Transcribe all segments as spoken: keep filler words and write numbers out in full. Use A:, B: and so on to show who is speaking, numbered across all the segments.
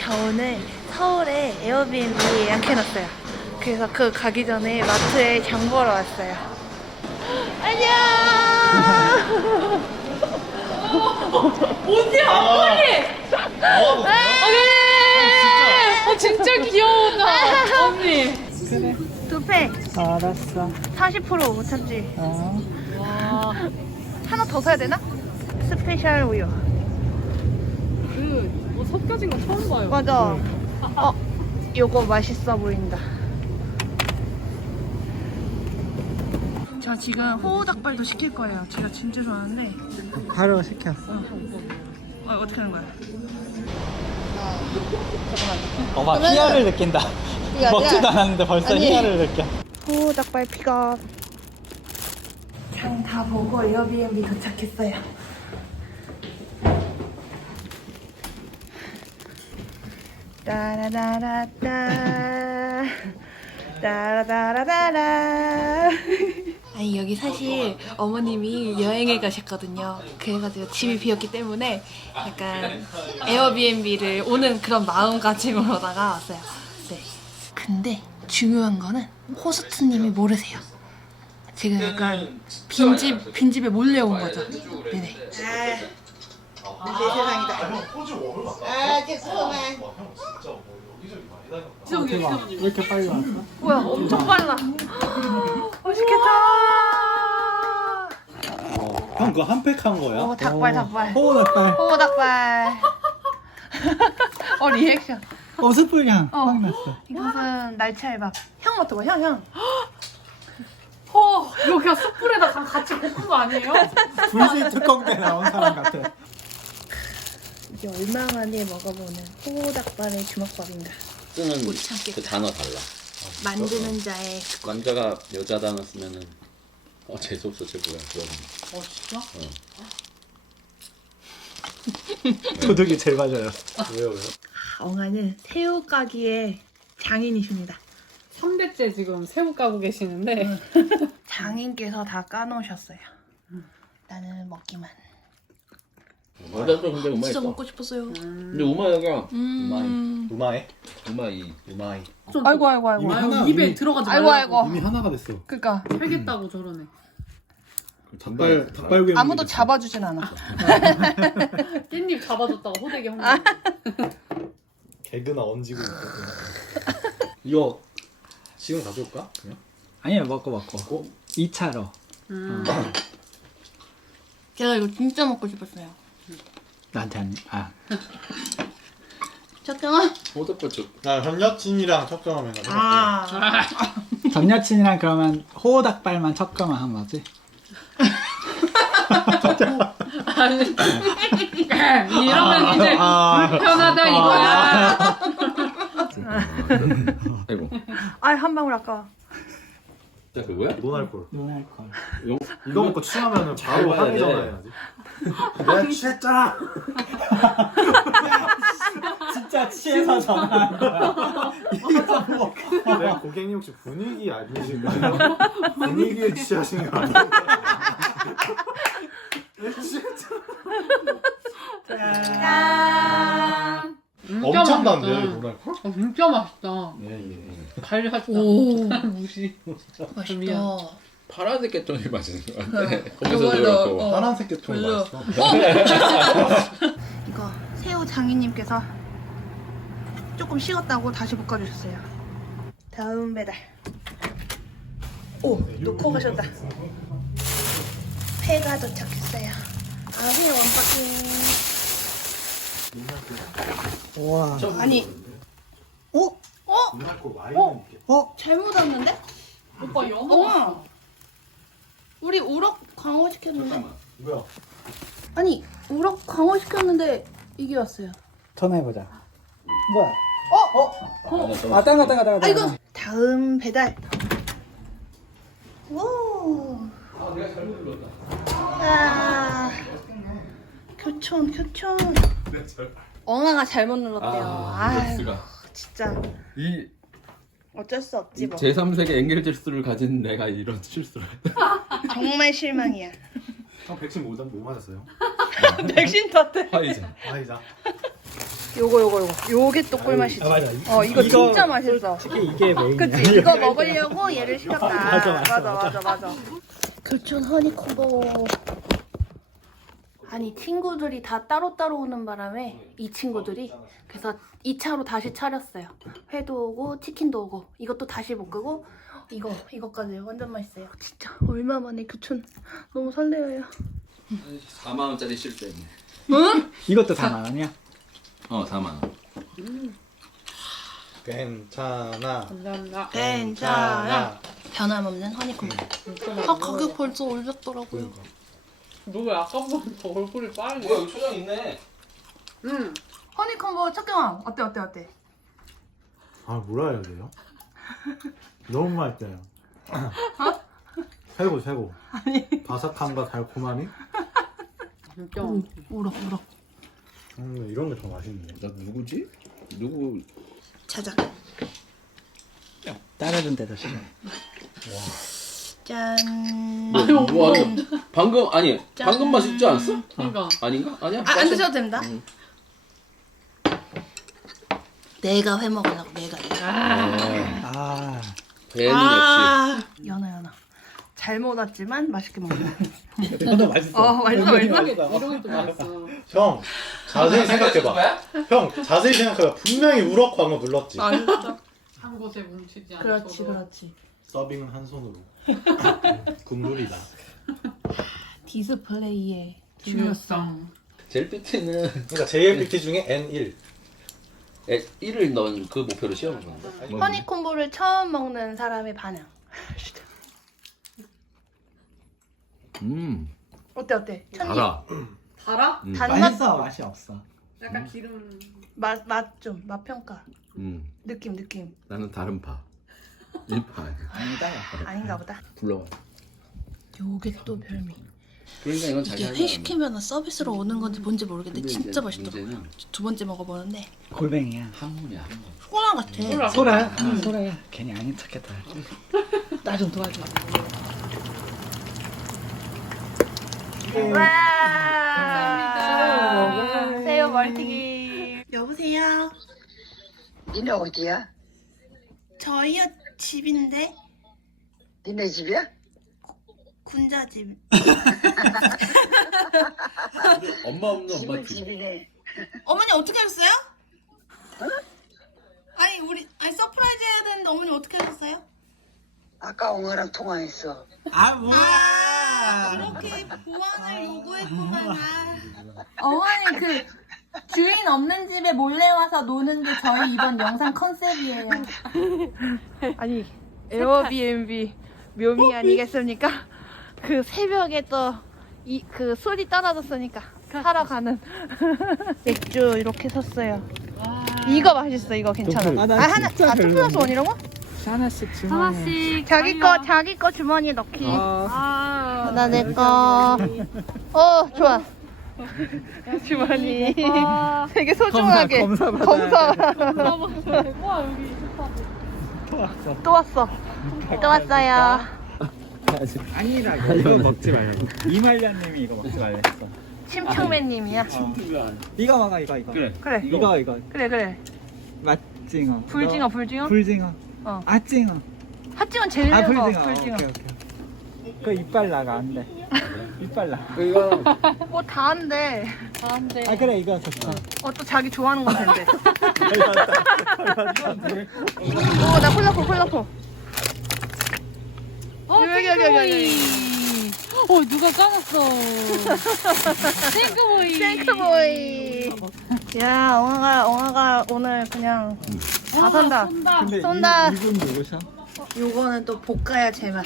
A: 저 오늘 서울에 에어비앤비 예약해놨어요. 그래서 그 가기 전에 마트에 장 보러 왔어요. 안녕.
B: 언니 앞머리! 어, 진짜 귀여우다 언니.
C: 그래.
A: 두 팩
C: 알았어.
A: 사십 퍼센트 못 참지.
C: 어.
B: 와,
A: 하나 더 사야 되나? 스페셜 우유.
B: 그, 뭐 섞여진 거 처음 봐요.
A: 맞아. 어, 요거 맛있어 보인다. 저 지금 호호닭발도 시킬 거예요. 제가 진짜 좋아하는데.
C: 바로 시켰어.
A: 어, 어떻게 하는 거야?
C: 엄마 희열을 느낀다. 먹지도 않았는데 벌써
A: 아니.
C: 희열을 느껴.
A: 호호닭발 픽업. 장 다 보고 에어비앤비 도착했어요. 따라라라따 따라라라라. 아니 여기 사실 어머님이 여행을 가셨거든요. 그래가지고 집이 비었기 때문에 약간 에어비앤비를 오는 그런 마음가짐으로다가 왔어요. 네. 근데 중요한 거는 호스트님이 모르세요. 지금 약간 빈집 빈집에 몰래 온 거죠. 네네. 내 세상이다. 아, 죄송해.
C: 대박. 왜 이렇게 빨리 왔어?
A: 뭐야, 엄청 빨라. 맛있겠다.
C: 형 그거 한 팩 한 거야?
A: 어, 닭발, 닭발.
C: 오, 닭발.
A: 오, 닭발. 어, 리액션.
C: 어, 숯불향.
A: 어.
C: 확 났어.
A: 이것은 날치알밥. 향 맡아봐, 향, 향.
B: 어, 이거 그냥 숯불에다 가- 같이 볶은 거 아니에요?
C: 불신 특공대 나온 사람 같아.
A: 이제 얼마 만에 먹어보는 호닭발의 주먹밥입니다.
D: 쓰는
A: 못 참겠다.
D: 그 단어 달라.
A: 만드는 자의
D: 남자가 여자 단어 쓰면은 어 재수없어 쟤 뭐야 그런.
B: 어, 진짜?
C: 도둑이 제일 맞아요.
D: 왜요 왜요?
A: 엉아는 새우 까기의 장인이십니다.
B: 삼 대째 지금 새우 까고 계시는데
A: 장인께서 다 까놓으셨어요. 나는 먹기만.
D: 여자도 근데 우마
A: 진짜
D: 있어.
A: 먹고 싶었어요.
D: 근데 우마가
A: 음.
C: 우마해?
D: 우마이 우마이.
B: 좀
A: 아이고 아이고 아이고.
C: 이미
B: 아유,
C: 하나,
B: 입에
C: 이미-
B: 들어가지
A: 아이고,
B: 말라고.
A: 아이고.
C: 이미 하나가 됐어.
A: 그니까
B: 살겠다고 저러네.
C: 닭발 닭발 괴물.
A: 아무도 잡아주진 않아.
B: 깻잎 잡아줬다고 호되게 혼내.
C: 개그나 얹이고 있거든. 이거 지금 가져올까? 그냥?
E: 아니요 먹고 먹고
C: 먹고?
E: 이 차로
B: 음.
A: 제가 이거 진짜 먹고 싶었어요.
E: 나한테 안.. 아
A: 첫경아.
D: 호떡고추.
F: 나 전 여친이랑 첫 경험에 가서
A: 아.
E: 전 여친이랑 그러면 호닭발만 섞어만 한 거지?
B: 이러면 이제 불편하다 이거야.
D: 아이고.
A: 아이 한 방울 아까워.
D: 진짜 그거야?
F: 노날콜.
E: 노날콜
F: 이거 먹고 취하면 바로
D: 잘
F: 항의
D: 봐야 돼.
F: 전화해야지. 내가 취했잖아.
E: 진짜 취해서 전화한 거야.
F: 내가 고객님 혹시 분위기 아니신가요? 분위기에 취하신 거 아니에요? 내 취했잖아.
A: 짠.
B: 진짜
F: 엄청
B: 맛있다.
F: 단데요, 이 노날콜?
B: 어, 진짜 맛있다.
D: 예예.
B: 갈리하시다.
A: 오.
B: 무시.
A: 맛있다.
D: 파란색 깨통이 맛있는 것 같아.
A: 이거,
D: 거기서
A: 이거,
D: 그렇고.
A: 어.
F: 파란색 계통
A: 별로.
F: 맛있어.
A: 이거 새우 장인님께서 조금 식었다고 다시 볶아주셨어요. 다음 배달. 오, 놓고 가셨다. 회가 도착했어요. 아, 회 원박이.
E: 우와
A: 아니,
E: 어?
A: 어?
F: 노날콜 와인
A: 어?
F: 이렇게.
E: 어?
A: 잘못 왔는데?
B: 오빠 영어
A: 어.
B: 왔어.
A: 우리 우럭 광어 시켰는데?
F: 뭐야?
A: 아니, 우럭 광어 시켰는데 이게 왔어요.
E: 전화해보자. 뭐야?
D: 어?
E: 아 딴거 딴거 딴거
A: 아, 이거 다음 배달. 오.
D: 아 내가 잘못 눌렀다.
A: 아. 교촌, 교촌. 엉아가 잘못 눌렀대요.
D: 아,
A: 아유,
D: 엑스가.
A: 진짜
D: 이
A: 어쩔 수 없지 뭐.
D: 제삼 세계 엔겔 질수를 가진 내가 이런 실수를 했다.
A: 정말 실망이야.
F: 형 백신 뭐, 뭐 맞았어요?
A: 백신 떴대.
D: 화이자.
F: 아이자.
A: 요거 요거 요거. 요게 또 꿀맛이지.
E: 아, 맞아.
A: 어 이거,
E: 이거
A: 진짜 맛있어.
E: 솔직히 이게 메인이야.
A: 그치? 이거 먹으려고 얘를 시켰다.
E: 맞아, 맞아,
A: 맞아 맞아 맞아. 교촌 허니콤보. 아니 친구들이 다 따로따로 오는 바람에 이 친구들이 그래서 이 차로 다시 차렸어요. 회도 오고 치킨도 오고 이것도 다시 볶고 이거 이거까지 완전 맛있어요. 진짜 얼마 만에 교촌 너무 설레어요.
D: 사만 원짜리 실패했네.
A: 응?
E: 이것도 사만 원이야?
D: 어 사만 원.
C: 괜찮아.
B: 감사합니다.
A: 괜찮아. 변함없는 허니콤보.
B: 음.
A: 아 가격 벌써 올렸더라고요.
B: 너 왜 아까보다 더 얼굴이 빠르게?
D: 뭐야 여기 초장 있네.
B: 응.
A: 허니콤보 첫경험 어때 어때 어때?
F: 아 뭐라 해야 돼요? 너무 맛있어요. 최고 최고. 바삭함과 달콤함이.
B: 진짜.
A: 울어 울어.
C: 음, 이런 게 더 맛있네.
D: 나 누구지? 누구?
A: 자자.
E: 따르는 데도 싫어.
A: 짠.
D: 뭐, 뭐 하는? 방금 아니 방금 맛있지 않았어?
B: 그러니까.
D: 아닌가? 아니야?
A: 아, 안 드셔도 됩니다.
D: 응.
A: 내가 회 먹으려고 내가.
D: 아,
E: 아,
D: 배는
A: 아, 연어 연어. 잘못 왔지만 맛있게 먹는다.
E: 이것도 맛있어.
A: 어, 맛있어, 맛있어.
B: 이런 게 또 맛있어.
C: 형 자세히 생각해봐. 형 자세히 생각해봐. 분명히 우럭 광고 눌렀지.
B: 한 곳에 뭉치지 않고.
A: 그렇지 그렇지.
C: 서빙은 한 손으로. 국룰이다.
A: 디스플레이의
B: 중요성.
D: 제일 끝에는
C: 그러니까 제이엘피티 중에 엔 일.
D: 일을 넣은 그 목표로 시험을 보는
C: 뭐,
D: 거야.
A: 허니콤보를 처음 먹는 사람의 반응.
D: 음,
A: 어때 어때? 천님.
D: 달아.
B: 달아?
D: 음.
A: 단맛
E: 맛있어, 맛이 없어.
B: 약간 기름.
A: 맛맛 좀 맛 평가.
D: 음,
A: 느낌 느낌.
D: 나는 다른 파. 일파.
E: 아니다.
A: 아닌가 보다.
D: 불러와.
A: 요게 또 별미.
D: 그러니까 이건 자기
A: 이게
D: 하는
A: 회 시키면 서비스로 오는 건지 뭔지 모르겠는데
D: 근데
A: 진짜
D: 이제
A: 맛있더라고.
D: 문제는
A: 두 번째 먹어보는데
E: 골뱅이야.
D: 항문이야 항문.
A: 소라 같아.
B: 소라.
E: 소라야? 응, 소라야. 괜히 아닌 척했다.
A: 나 좀 도와줘.
B: 감사합니다.
A: 새우 멀티기. 여보세요.
G: 니네 어디야?
A: 저희요 집인데
G: 니네 집이야?
A: 군자집.
D: 엄마 없는 엄마
G: 집은
D: 집.
G: 집이네.
A: 어머니 어떻게 하셨어요? 아니 우리 아니 서프라이즈 해야 되는데 어머니 어떻게 하셨어요?
G: 아까 엉어랑 통화했어.
E: 아, 뭐야.
A: 이렇게 보안을 요구했구나. 어머니 그 주인 없는 집에 몰래 와서 노는 게 저희 이번 영상 컨셉이에요. 아니 에어비앤비 묘미 아니겠습니까? 그 새벽에 또 이 그 술이 떨어졌으니까 사러 가는 맥주 이렇게 샀어요. 이거 맛있어. 이거 괜찮아.
E: 아, 나
A: 아 하나
E: 진짜
A: 아투 플러스 원이라고?
E: 하나씩 주문해.
A: 자기 거 자기 거 주머니에 넣기.
E: 아,
A: 나 내 거. 어 좋아. 주머니. 되게 소중하게.
E: 검사, 검사 받아야
A: 검사.
B: 와 여기
E: 또 왔어.
A: 또 왔어. 또 왔어요.
E: 아니라 이거 먹지 말고. 이말년님이 이거 먹지 말랬어.
A: 침청맨님이야.
E: 이거 먹어, 이거, 이거.
D: 그래.
A: 그래.
E: 이거, 이거.
A: 그래 그래.
E: 맛징어.
A: 불징어 불징어.
E: 불징어.
A: 어.
E: 아징어.
A: 핫징은 제일
E: 아,
A: 매운 거.
E: 불징어.
A: 불징어.
E: 오케이, 오케이. 그 이빨 나가, 안 돼. 이빨 나.
D: 이거
A: 뭐 다 한대.
B: 안돼.
E: 아, 그래, 이거 좋다.
A: 어 또 자기 좋아하는 건 텐데. 오나 콜라포 콜라포.
B: 어
A: 여기, 여기, 여기, 여기.
B: 탱크보이. 어 누가 까놨어. 탱크보이.
A: 탱크보이. 야 엉아가 엉아가 오늘 그냥 다 산다.
B: 쏜다.
E: 근데
A: 쏜다.
E: 이, 이분 누구셔?
A: 요거는 또 볶아야 제맛.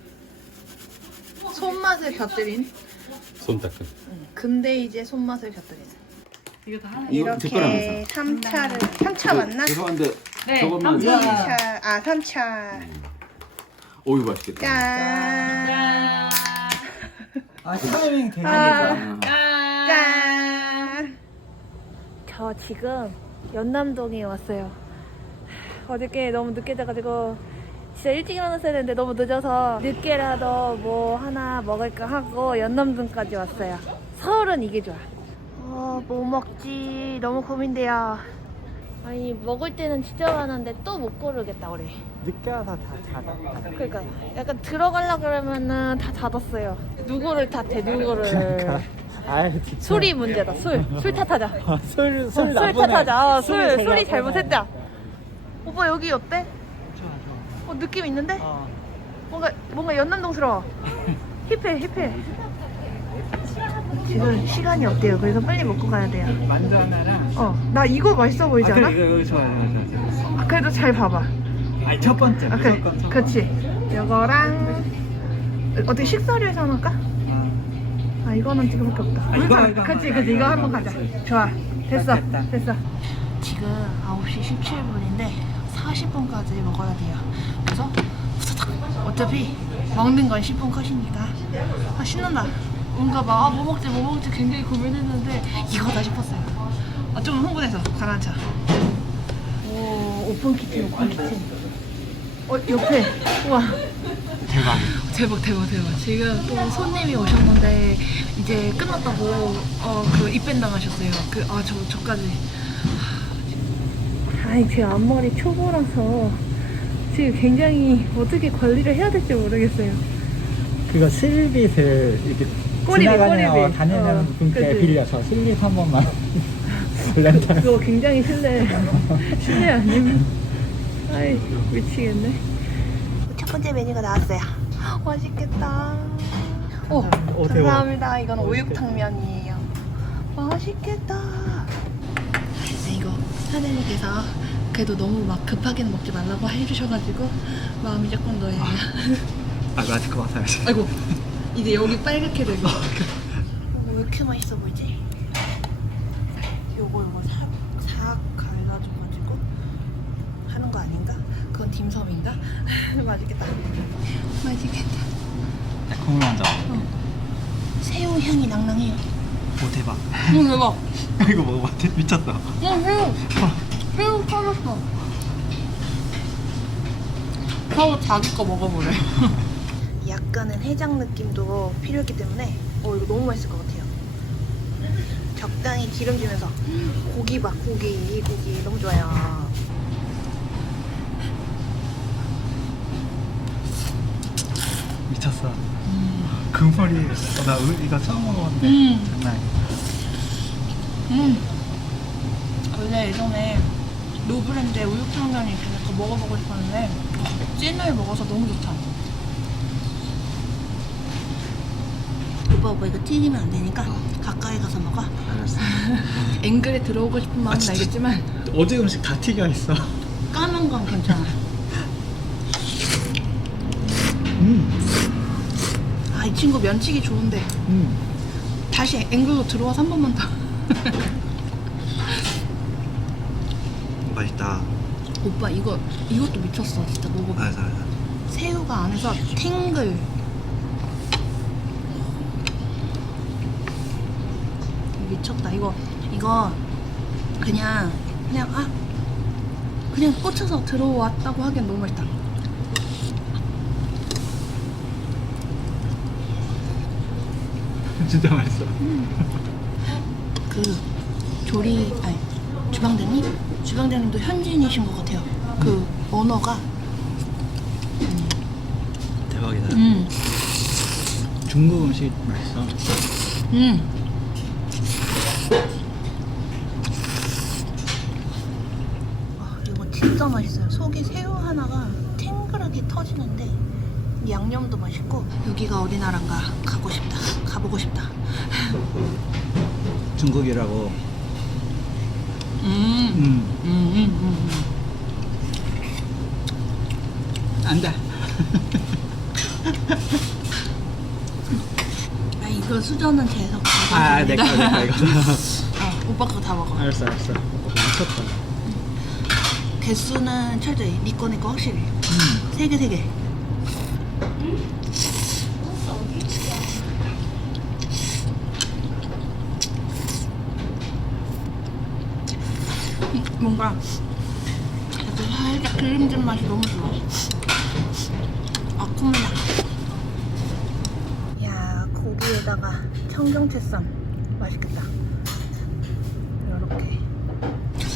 A: 손맛을 곁들인.
D: 손 닦은.
A: 근데 이제 손맛을 곁들인.
B: 이거 다 하나.
D: 이거
A: 이렇게 삼 차를 삼 차 맞나?
D: 죄송한데
B: 네.
D: 저것만.
A: 이 차, 아 삼 차.
D: 오 이거 맛있겠다.
A: 짠.
E: 아, 타이밍 되게
A: 아.
E: 좋아.
A: 짠. 저 지금 연남동에 왔어요. 어저께 너무 늦게 자가지고 진짜 일찍 일어났어야 되는데 너무 늦어서 늦게라도 뭐 하나 먹을까 하고 연남동까지 왔어요. 서울은 이게 좋아. 어, 뭐 먹지? 너무 고민돼요. 아니, 먹을 때는 진짜 많은데 또 못 고르겠다, 우리.
E: 늦게 와서 다 닫아.
A: 그러니까 약간 들어가려 그러면은 다 닫았어요. 누구를 탓해, 누구를.
E: 그러니까. 아이 진짜.
A: 술이 문제다, 술. 술 탓하자.
E: 아, 술, 술
A: 술
E: 나쁘네.
A: 탓하자. 어, 술,
E: 술이
A: 술이
E: 제일 나쁘네.
A: 잘못했다. 오빠 여기 어때?
E: 좋아 좋아.
A: 어, 느낌 있는데?
E: 어.
A: 뭔가 뭔가 연남동스러워. 힙해 힙해. 지금 시간이 없대요. 그래서 빨리 먹고 가야 돼요.
E: 만두 하나랑.
A: 어, 나 이거 맛있어 보이지
E: 아,
A: 않아?
E: 그래, 이거, 이거 좋아요, 이거 좋아요.
A: 아, 그래도 잘 봐봐.
E: 아니 첫 번째.
A: 오케이,
E: 무조건 첫
A: 그렇지. 이거랑 어떻게 식사류에서 하나 할까?
E: 아,
A: 아, 이거는 지금밖에 없다.
E: 아, 이거, 이거
A: 그렇지,
E: 한번
A: 그렇지. 이거 한번
E: 가자.
A: 가자. 좋아, 됐어,
E: 됐다.
A: 됐어. 지금 아홉 시 십칠 분인데 사십 분까지 먹어야 돼요. 그래서 후다닥. 어차피 먹는 건 십 분 컷이니까. 아, 신난다. 뭔가 막, 아, 뭐 먹지, 뭐 먹지 굉장히 고민했는데 이거다 싶었어요. 아, 좀 흥분해서 가라앉혀. 오, 오픈 키친, 오픈 키친. 어, 옆에. 우와.
E: 대박.
A: 대박, 대박, 대박. 지금 또 손님이 오셨는데 이제 끝났다고 어, 그 입밴 당하셨어요. 그, 아, 저, 저까지. 아니, 제 앞머리 초보라서 지금 굉장히 어떻게 관리를 해야 될지 모르겠어요.
E: 그거 실빗을 이렇게
A: 꼬리빗,
E: 지나가는 어,
A: 꼬리빗.
E: 다니는
A: 어,
E: 분께
A: 그치.
E: 빌려서 실빗 한 번만 렌탈.
A: 그거 굉장히 실례. 실례 아니면. 아이, 미치겠네. 첫 번째 메뉴가 나왔어요. 맛있겠다. 오,
E: 오, 대박.
A: 감사합니다. 이건 우육탕면이에요. 맛있겠다. 그래서 이거 사장님께서 그래도 너무 막 급하게는 먹지 말라고 해주셔가지고 마음이 조금 놓여요.
E: 아, 아직 와사야지.
A: 아이고, 이제 여기 빨갛게 되고. 왜 이렇게 맛있어 보이지? 요거 요거 사, 사 갈라줘가지고 하는 거 아닌가? 그건 딤섬인가? 맛있겠다. 맛있겠다.
E: 콩을 먼저.
A: 새우 향이 낭낭해요.
E: 오 대박.
A: 응, 대박.
E: 이거 먹어봤지? 미쳤다.
A: 응, 새우. 새우 터졌어. 서로 자기 거 먹어보래. 약간은 해장 느낌도 필요했기 때문에 어 이거 너무 맛있을 것 같아요. 적당히 기름지면서 고기 봐, 고기, 고기 너무 좋아요.
E: 미쳤어. 금머리. 어, 나 의- 이거 처음 먹어봤는데.
A: 음.
E: 장난 아니야.
A: 음. 원래 예전에 노브랜드의 우육탕면이 있어서 그거 먹어보고 싶었는데 찐을 먹어서 너무 좋다. 오빠 오빠 이거 튀기면 안 되니까 가까이 가서 먹어.
E: 알았어.
A: 앵글에 들어오고 싶은 마음은
E: 진짜.
A: 알겠지만
E: 어제 음식 다 튀겨 있어.
A: 까만 건 괜찮아.
E: 음.
A: 아, 이 친구 면치기 좋은데
E: 음.
A: 다시 앵글로 들어와서 한 번만 더.
E: 맛있다.
A: 오빠 이거 이것도 미쳤어. 진짜 먹어봐.
E: 알았어, 알았어.
A: 새우가 안에서 탱글. 미쳤다. 이거 이거 그냥 그냥 아 그냥 꽂혀서 들어왔다고 하기엔 너무 맛있다.
E: 진짜 맛있어.
A: 그 조리 아니 주방장님 주방장님도 현지인이신 것 같아요. 그 언어가
E: 대박이다.
A: 음
E: 중국 음식 맛있어.
A: 음. 와, 이거 진짜 맛있어요. 속에 새우 하나가 탱글하게 터지는데 양념도 맛있고 여기가 어디 나라인가 가고 싶다. 가보고 싶다.
E: 중국이라고.
A: 음.
E: 음.
A: 음, 음, 음, 음.
E: 안 돼.
A: 아, 이거 수저는 제서
E: 아, 내 거, 내 거, 이거.
A: 어, 오빠 그거 다 먹어.
E: 알았어, 알았어. 미쳤다.
A: 개수는 철저히 니 거 내 거 확실히. 세 개, 세 개. 음, 뭔가 약간 살짝 기름진 맛이 너무 좋아. 아, 콧물 나. 야, 고기에다가 청경채 쌈 맛있겠다.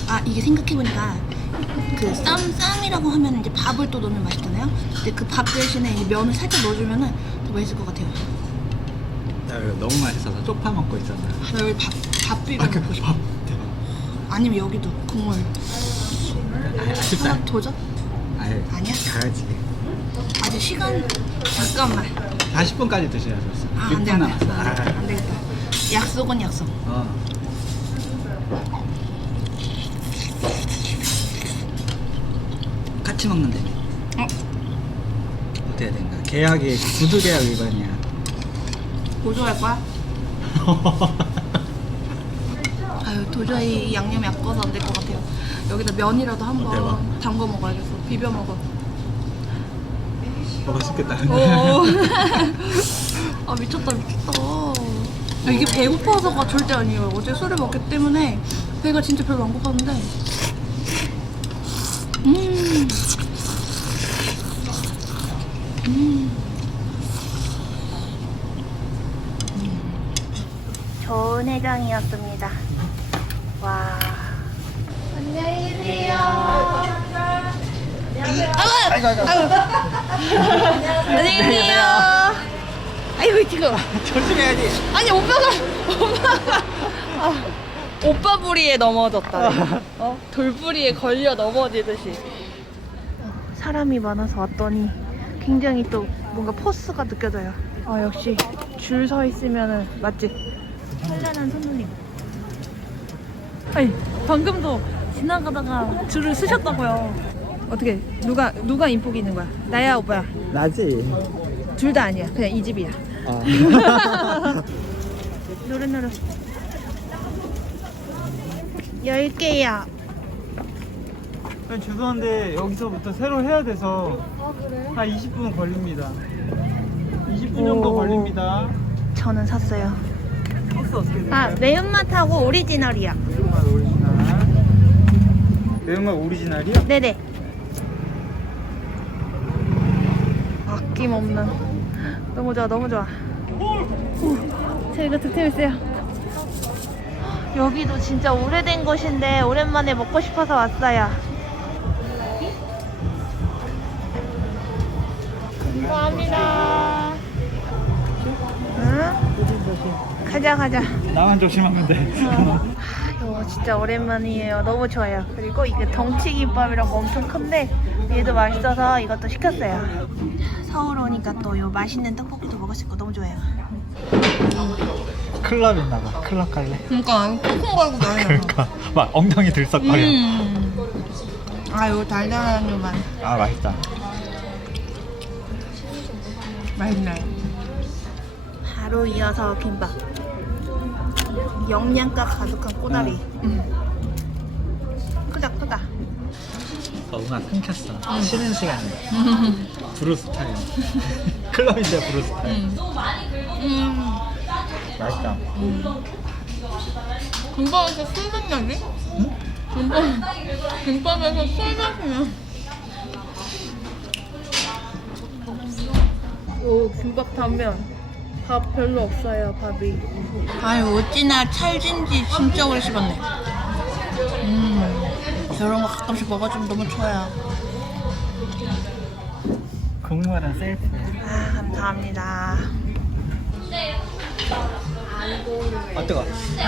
A: 아 이게 생각해보니까 그 쌈, 쌈이라고 하면 이제 밥을 또 넣으면 맛있잖아요. 근데 그 밥 대신에 이제 면을 살짝 넣어주면은 더 맛있을 것 같아요.
E: 나 이거 너무 맛있어서 쪽파 먹고 있잖아.
A: 나 여기 밥, 밥 비벼
E: 아, 그
A: 먹고 싶어.
E: 밥 대박.
A: 아니면 여기도 국물.
E: 아, 아쉽다.
A: 하나 도전?
E: 아니,
A: 아니야?
E: 가야지.
A: 아직 시간 잠깐만.
E: 사십 분까지 드셔야 됐어.
A: 아,
E: 육
A: 안 돼,
E: 분
A: 안 돼.
E: 남았어.
A: 안 돼, 안 되겠다. 약속은 약속.
E: 어. 같이 먹는데.
A: 어?
E: 어떻게 해야 된가? 계약이 구두 계약 위반이야.
A: 고소할 거야? 아유, 도저히 이 양념이 아까워서 안 될 것 같아요. 여기다 면이라도 한번
E: 대박.
A: 담궈 먹어야겠어. 비벼 먹어.
E: 어, 맛있겠다.
A: 오. 아 미쳤다 미쳤다. 아, 이게 배고파서가 절대 아니에요. 어제 술을 먹기 때문에 배가 진짜 별로 안 고팠는데. 음. 음. 좋은 해장이었습니다. 와. 안녕히 계세요. 아이고, 아이고, 아이고. 안녕히 계세요. 아이고, 지금.
E: 조심해야지.
A: 아니, 오빠가, 오빠가. 아, 오빠 부리에 넘어졌다. 어? 돌부리에 걸려 넘어지듯이. 사람이 많아서 왔더니 굉장히 또 뭔가 포스가 느껴져요. 아, 역시 줄 서 있으면은 맛집. 현란한 손님. 아니, 방금도 지나가다가 줄을 쓰셨다고요. 어떻게 누가 누가 인복이 있는 거야? 나야 오빠야?
E: 나지.
A: 둘 다 아니야. 그냥 이 집이야.
E: 아.
A: 노릇노릇. 열 개야.
H: 죄송한데 여기서부터 새로 해야 돼서 한 이십 분 걸립니다. 이십 분 정도
A: 오.
H: 걸립니다.
A: 저는 샀어요.
H: 소스 어떻게 드세요?
A: 아 매운맛하고 오리지널이야.
H: 매운맛 오리지널. 매운맛 오리지널이요?
A: 네네. 아낌없는. 너무 좋아 너무 좋아. 오, 저희가 득템 있어요. 여기도 진짜 오래된 곳인데 오랜만에 먹고 싶어서 왔어요. 감사합니다. 응? 가자 가자.
H: 나만 조심하면 돼.
A: 이거 진짜 오랜만이에요. 너무 좋아요. 그리고 이게 덩치김밥이라고 엄청 큰데 얘도 맛있어서 이것도 시켰어요. 서울 오니까 또 이 맛있는 떡볶이도 먹을 수 있고 너무 좋아요.
E: 클럽 있나봐. 클럽 갈래?
A: 그러니까 콩콩 걸고 나요.
E: 그러니까 막 엉덩이 들썩거려.
A: 음. 아 이거 달달한 거 맛.
E: 아 맛있다.
A: 맛있네. 바로 이어서 김밥. 영양가 가득한 꼬다리. 음. 크다 크다.
E: 어, 음악 끊겼어. 쉬는 시간이야. 브루스 타임. 클럽인데 브루스 타임.
A: 음.
E: 맛있다.
A: 김밥에서 술 맛나지?
E: 응?
A: 김밥, 김밥에서 술 마시면. 오, 김밥 타면 밥 별로 없어요, 밥이. 아유, 어찌나 찰진지 진짜 오래 씹었네. 음, 이런 거 가끔씩 먹어주면 너무 좋아요.
E: 국물은 셀프.
A: 아, 감사합니다.
E: 아 뜨거.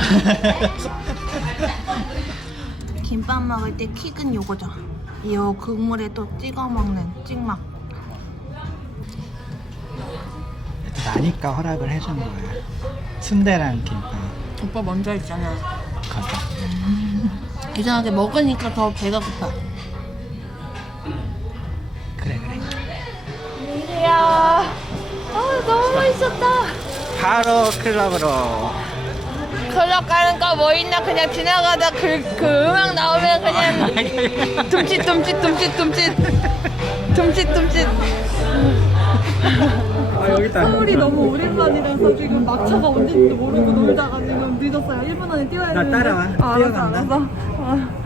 A: 김밥 먹을 때 킥은 요거죠. 이 국물에 또 찍어 먹는 찍먹.
E: 나니까 허락을 해준 거야. 순대랑 김밥.
A: 오빠 먼저 했잖아.
E: 가자.
A: 이상하게 먹으니까 더 배가 고파.
E: 그래 그래.
A: 이리야. 아 너무 맛있었다.
E: 바로 클럽으로.
A: 클럽 가는 거 뭐 있나 그냥 지나가다 그, 그 음악 나오면 그냥 둠칫 둠칫 둠칫 둠칫 둠칫 둠칫.
E: 아 여기 있다.
B: 서울이 너무 오랜만이라서 지금 막차가 언제인지도 모르고 놀다가 지금 늦었어요. 일 분 안에 뛰어야
E: 나
B: 되는데.
E: 따라와.
B: 아, 알았어,
E: 뛰어간다.
B: 알았어. 어.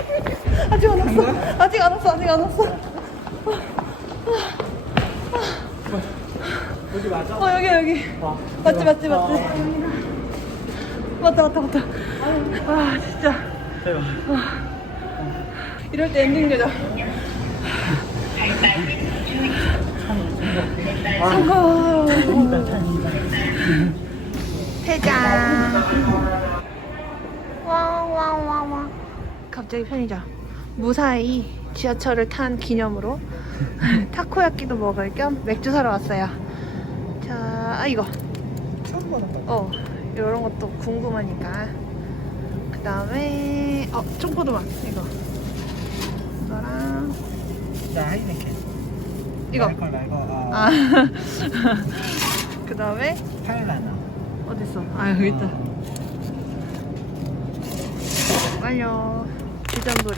B: 아직 안 왔어. 아직 안 왔어. 아직 안 왔어.
H: 여기 맞아?
B: 어 여기 여기. 맞지 맞지 맞지. 맞다 맞다 맞다. 아 진짜. 이럴 때 엔딩 되자. 성공.
A: 퇴장. 와와와와. 갑자기 편의점. 무사히 지하철을 탄 기념으로 타코야끼도 먹을 겸 맥주 사러 왔어요. 자, 아 이거.
E: 처음 보는 거.
A: 어, 이런 것도 궁금하니까. 그 다음에 어, 청포도맛 이거. 이거랑
E: 나 하이네켄.
A: 이거.
E: 나 이거 나 이거. 아.
A: 아. 그 다음에
E: 파일라나.
A: 어딨어? 아 여기 있다. 완료. 주전부리.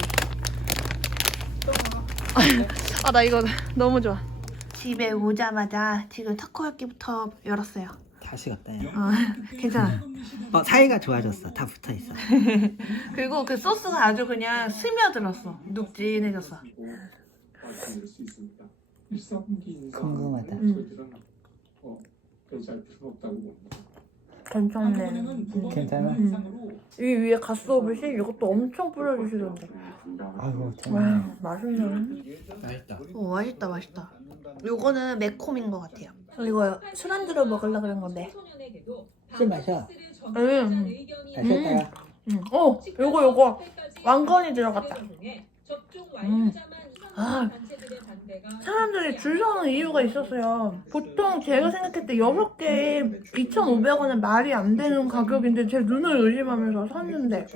A: 아 나 이거 너무 좋아. 집에 오자마자 지금 타코야끼부터 열었어요.
E: 다 식었다.
A: 어, 괜찮아.
E: 어 사이가 좋아졌어. 다 붙어 있어.
A: 그리고 그 소스가 아주 그냥 스며들었어. 눅진해졌어.
E: 궁금하다.
A: 괜찮네.
E: 괜찮아?
A: 이 위에 갓소부시 이것도 엄청 뿌려주시던데.
E: 아이고
A: 와 맛있네.
E: 맛있다.
A: 오 맛있다 맛있다. 요거는 매콤인 것 같아요. 이거 술안주로 먹으려고 그런 건데.
E: 술 마셔.
A: 음.
E: 마셨다가.
A: 음. 어 요거 요거 왕건이 들어갔다. 음. 아 사람들이 줄 서는 이유가 있었어요. 보통 제가 생각할 때 여섯 개에 이천오백 원은 말이 안 되는 가격인데 제 눈을 의심하면서 샀는데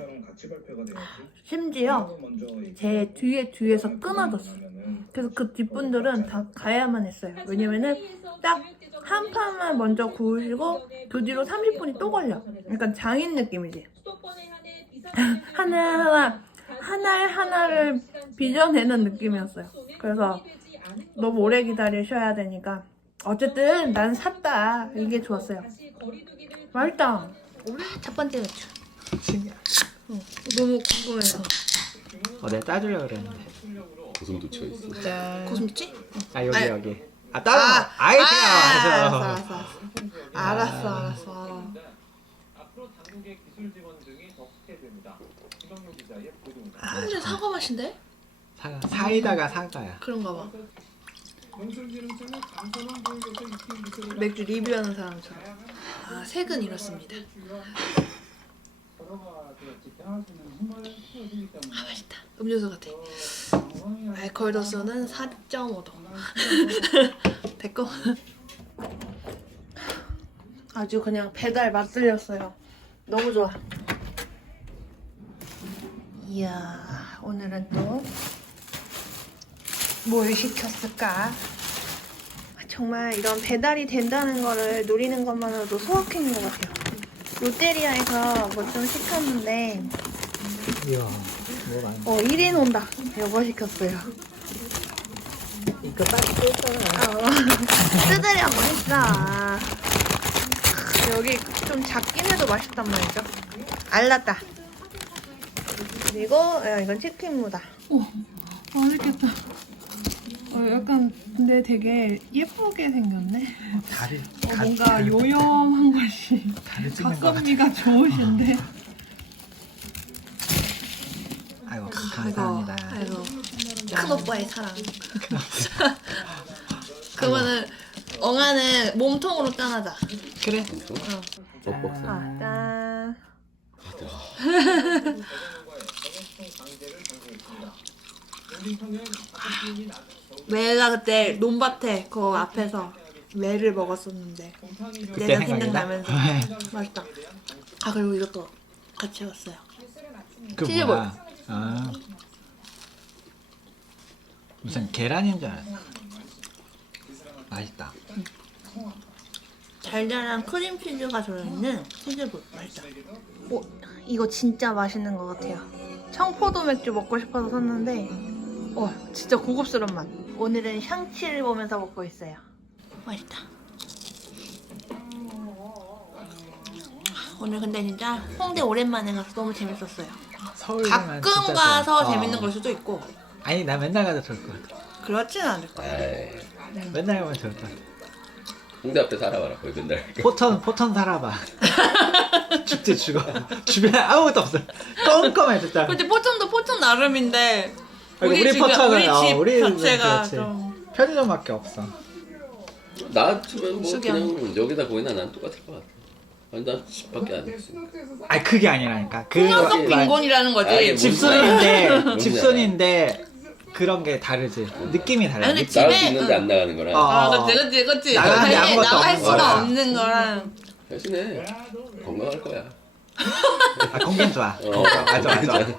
A: 심지어 제 뒤에 뒤에서 끊어졌어. 그래서 그 뒷분들은 다 가야만 했어요. 왜냐면은 딱 한 판만 먼저 구우시고 그 뒤로 삼십 분이 또 걸려. 약간 장인 느낌이지. 하나하나 하나 하나를 빚어내는 느낌이었어요. 그래서 너무 오래 기다리셔야 되니까 어쨌든 난 샀다. 이게 좋았어요. 맛있다. 첫 번째 맥주. 응. 너무 궁금해서.
E: 어 내가 따주려고 그랬는데.
D: 고슴 도쳐 있어.
A: 고슴도치?
E: 아 여기
A: 아니.
E: 여기. 아 따로.
A: 아,
E: 아이
A: 아,
E: 그냥
A: 알았어,
E: 와서.
A: 알았어, 알았어. 알았어, 알았어. 아, 근데 사과 맛인데?
E: 사, 사이다가 사과야.
A: 그런가 봐. 맥주 리뷰하는 사람처럼. 아, 색은 이렇습니다. 아, 맛있다. 음료수 같아. 알코올 도수는 사 점 오 도. 됐고. 아주 그냥 배달 맛들렸어요. 너무 좋아. 이야, 오늘은 또 뭘 시켰을까? 정말 이런 배달이 된다는 거를 노리는 것만으로도 소확행인 것 같아요. 롯데리아에서 뭐 좀 시켰는데
E: 이야 뭐 많이.
A: 어 일 인 온다. 이거 시켰어요.
E: 이거 딱 뜯잖아.
A: 어, 뜯으려 뭐 했어. 여기 좀 작긴 해도 맛있단 말이죠. 알랐다. 그리고 야, 이건 치킨무다.
B: 오 맛있겠다. 어, 약간 근데 되게 예쁘게 생겼네.
E: 다리.
B: 어, 뭔가 요염한 것이
E: 다리 찍는 거 같아.
B: 가성비가 좋으신데.
E: 아이고 감사합니다.
A: 아이고 큰 오빠의 사랑. 그러면은 엉아는 몸통으로 짠하자.
E: 그래.
D: 뻑뻑.
A: 아, 짠. 내가 그때 논밭에 그 앞에서 매를 먹었었는데 내가
E: 생각이
A: 생각나면서
E: 나?
A: 맛있다. 아 그리고 이것도 같이 왔어요.
E: 그
A: 치즈볼.
E: 뭐야? 아 무슨 계란인 줄 알았어. 맛있다.
A: 달달한 크림치즈가 들어있는 치즈볼 맛있다. 오, 이거 진짜 맛있는 것 같아요. 청포도 맥주 먹고 싶어서 샀는데 와 진짜 고급스러운 맛. 오늘은 샹치를 보면서 먹고 있어요. 맛있다. 오늘 근데 진짜 홍대 오랜만에 가서 너무 재밌었어요.
E: 서울
A: 가끔 가서 재밌는 걸 수도 있고
E: 아니 나 맨날 가도 좋을 것 같아.
A: 그렇지는 않을 거예요.
D: 에이.
E: 맨날 가면 좋을 것 같아.
D: 홍대 앞에 살아봐라 거기 맨날.
E: 포천 포천 살아봐. 죽지 죽어. 주변에 아무것도 없어. 껌껌해 진짜.
B: 근데 포천도 포천 나름인데
E: 우리,
B: 우리
E: 우리
B: 집이-
E: 포천은
B: 우리
E: 어,
B: 집
E: 우리
B: 자체가
E: 그렇지.
B: 좀
E: 편의점밖에 없어.
D: 나 같으면 뭐
B: 숙연.
D: 그냥 여기다 거기나 난 똑같을 것 같아. 아니 난 집밖에 안 했어.
E: 아니 그게 아니라니까. 그
B: 풍요속 빈곤이라는 거지.
D: 아니,
E: 집순인데
D: 뭔지
E: 집순인데 그런 게 다르지. 느낌이 달라.
B: 아니,
E: 느낌.
D: 나갈
B: 집에-
D: 수 있는데 안 나가는 거랑.
E: 어.
B: 아, 그치, 그치, 그치.
E: 나가는데
B: 당연히
E: 아무것도
B: 나갈
E: 없는
B: 수가
E: 거야.
B: 없는 거랑.
D: 대신에 건강할 거야.
E: 아, 공기는 좋아.
D: 어,
E: 맞아 맞아.